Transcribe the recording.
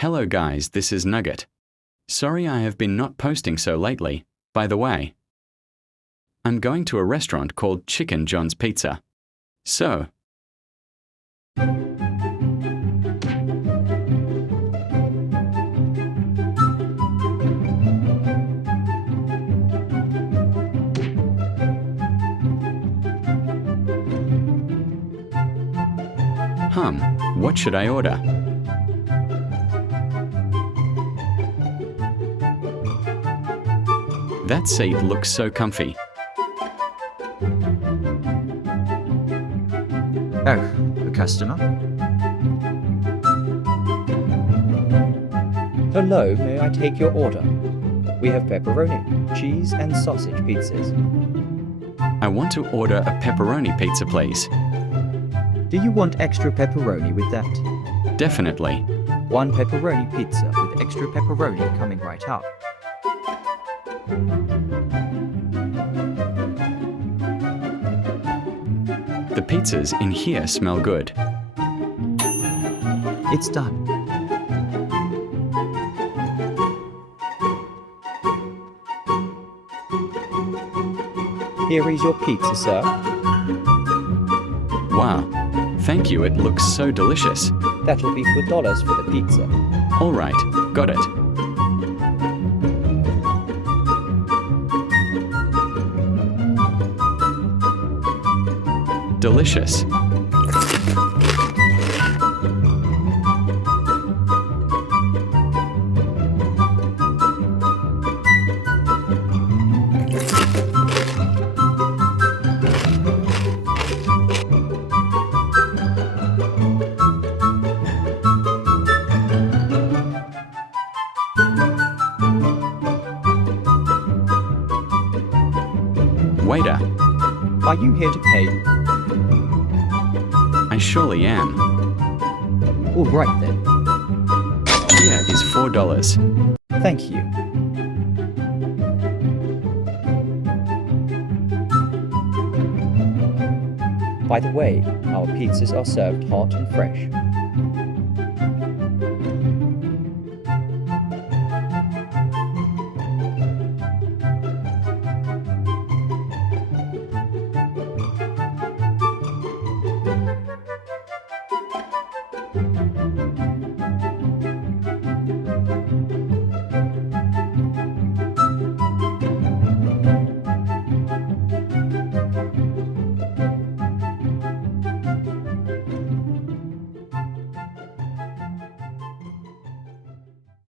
Hello guys, this is Nugget. Sorry I have been not posting so lately. By the way, I'm going to a restaurant called Chicken John's Pizza. So, what should I order? That seat looks so comfy. Oh, a customer? Hello, may I take your order? We have pepperoni, cheese and sausage pizzas. I want to order a pepperoni pizza, please. Do you want extra pepperoni with that? Definitely. One pepperoni pizza with extra pepperoni coming right up. The pizzas in here smell good. It's done. Here is your pizza, sir. Wow, thank you, it looks so delicious. That'll be $4 for the pizza. All right, got it. Delicious. Waiter, Are you here to pay? I surely am. All right then. Here is $4. Thank you. By the way, our pizzas are served hot and fresh.